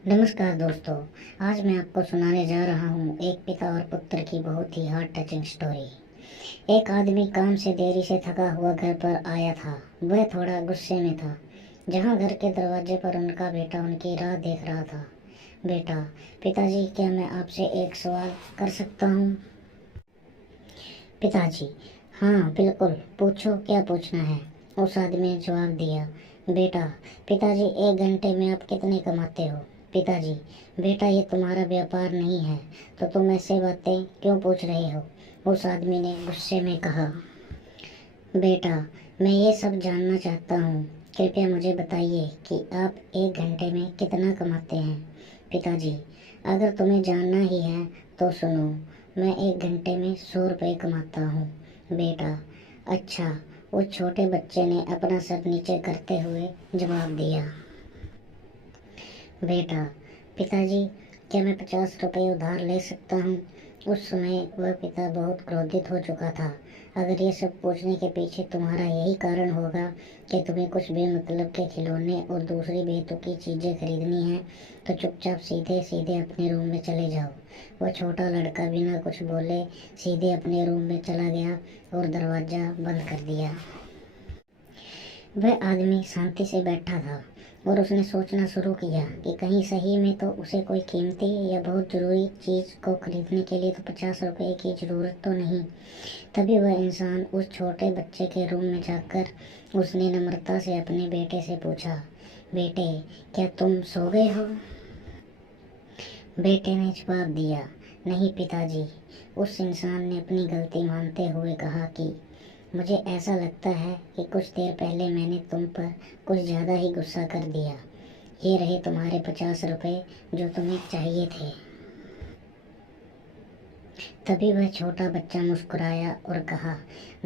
नमस्कार दोस्तों। आज मैं आपको सुनाने जा रहा हूँ एक पिता और पुत्र की बहुत ही हार्ट टचिंग स्टोरी। एक आदमी काम से देरी से थका हुआ घर पर आया था। वह थोड़ा गुस्से में था। जहाँ घर के दरवाजे पर उनका बेटा उनकी राह देख रहा था। बेटा, पिताजी, क्या मैं आपसे एक सवाल कर सकता हूँ? पिताजी: हाँ बिल्कुल, पूछो, क्या पूछना है? उस आदमी ने जवाब दिया। बेटा: पिताजी, 1 घंटे में आप कितने कमाते हो? पिताजी: बेटा, ये तुम्हारा व्यापार नहीं है, तो तुम ऐसे बातें क्यों पूछ रहे हो? उस आदमी ने गुस्से में कहा। बेटा, मैं ये सब जानना चाहता हूँ। कृपया मुझे बताइए कि आप 1 घंटे में कितना कमाते हैं। पिताजी: अगर तुम्हें जानना ही है तो सुनो, मैं 1 घंटे में 100 रुपये कमाता हूँ। बेटा: अच्छा। उस छोटे बच्चे ने अपना सर नीचे करते हुए जवाब दिया। बेटा: पिताजी, क्या मैं 50 रुपये उधार ले सकता हूँ? उस समय वह पिता बहुत क्रोधित हो चुका था। अगर ये सब पूछने के पीछे तुम्हारा यही कारण होगा कि तुम्हें कुछ बेमतलब के खिलौने और दूसरी बेतुकी चीज़ें खरीदनी हैं, तो चुपचाप सीधे सीधे अपने रूम में चले जाओ। वह छोटा लड़का बिना कुछ बोले सीधे अपने रूम में चला गया और दरवाज़ा बंद कर दिया। वह आदमी शांति से बैठा था और उसने सोचना शुरू किया कि कहीं सही में तो उसे कोई कीमती या बहुत ज़रूरी चीज़ को खरीदने के लिए तो 50 रुपये की ज़रूरत तो नहीं। तभी वह इंसान उस छोटे बच्चे के रूम में जाकर उसने नम्रता से अपने बेटे से पूछा, बेटे, क्या तुम सो गए हो? बेटे ने जवाब दिया, नहीं पिताजी। उस इंसान ने अपनी गलती मानते हुए कहा कि मुझे ऐसा लगता है कि कुछ देर पहले मैंने तुम पर कुछ ज़्यादा ही गुस्सा कर दिया। ये रहे तुम्हारे 50 रुपये जो तुम्हें चाहिए थे। तभी वह छोटा बच्चा मुस्कुराया और कहा,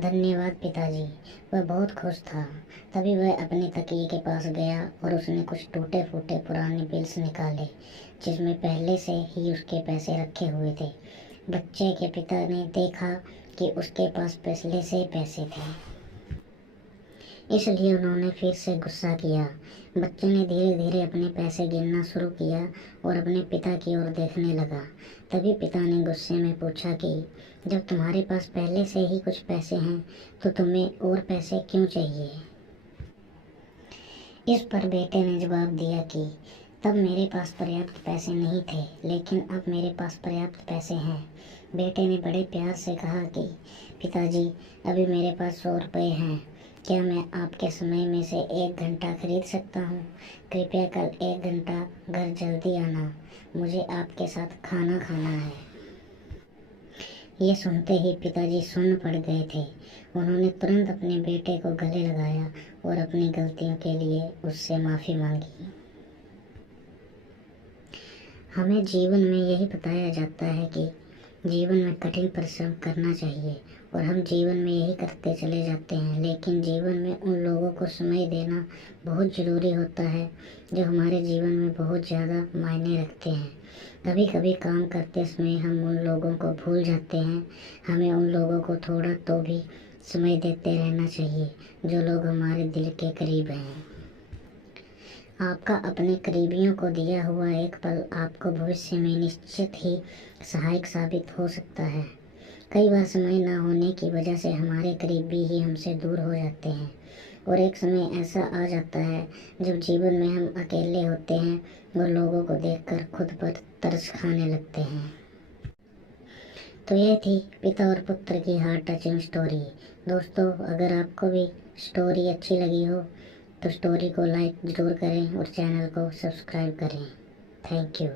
धन्यवाद पिताजी। वह बहुत खुश था। तभी वह अपने तकिए के पास गया और उसने कुछ टूटे फूटे पुराने बिल्स निकाले जिसमें पहले से ही उसके पैसे रखे हुए थे। बच्चे के पिता ने देखा कि उसके पास पहले से पैसे थे, इसलिए उन्होंने फिर से गुस्सा किया। बच्चे ने धीरे धीरे अपने पैसे गिनना शुरू किया और अपने पिता की ओर देखने लगा। तभी पिता ने गुस्से में पूछा कि जब तुम्हारे पास पहले से ही कुछ पैसे हैं तो तुम्हें और पैसे क्यों चाहिए? इस पर बेटे ने जवाब दिया कि तब मेरे पास पर्याप्त पैसे नहीं थे, लेकिन अब मेरे पास पर्याप्त पैसे हैं। बेटे ने बड़े प्यार से कहा कि पिताजी, अभी मेरे पास 100 रुपये हैं। क्या मैं आपके समय में से 1 घंटा खरीद सकता हूँ? कृपया कल 1 घंटा घर जल्दी आना, मुझे आपके साथ खाना खाना है। ये सुनते ही पिताजी सुन्न पड़ गए थे। उन्होंने तुरंत अपने बेटे को गले लगाया और अपनी गलतियों के लिए उससे माफ़ी मांगी। हमें जीवन में यही बताया जाता है कि जीवन में कठिन परिश्रम करना चाहिए और हम जीवन में यही करते चले जाते हैं, लेकिन जीवन में उन लोगों को समय देना बहुत ज़रूरी होता है जो हमारे जीवन में बहुत ज़्यादा मायने रखते हैं। कभी कभी काम करते समय हम उन लोगों को भूल जाते हैं। हमें उन लोगों को थोड़ा तो भी समय देते रहना चाहिए जो लोग हमारे दिल के करीब हैं। आपका अपने करीबियों को दिया हुआ एक पल आपको भविष्य में निश्चित ही सहायक साबित हो सकता है। कई बार समय न होने की वजह से हमारे करीबी ही हमसे दूर हो जाते हैं और एक समय ऐसा आ जाता है जब जीवन में हम अकेले होते हैं और लोगों को देखकर खुद पर तरस खाने लगते हैं। तो ये थी पिता और पुत्र की हार्ट टचिंग स्टोरी। दोस्तों, अगर आपको भी स्टोरी अच्छी लगी हो तो स्टोरी को लाइक ज़रूर करें और चैनल को सब्सक्राइब करें। Thank you.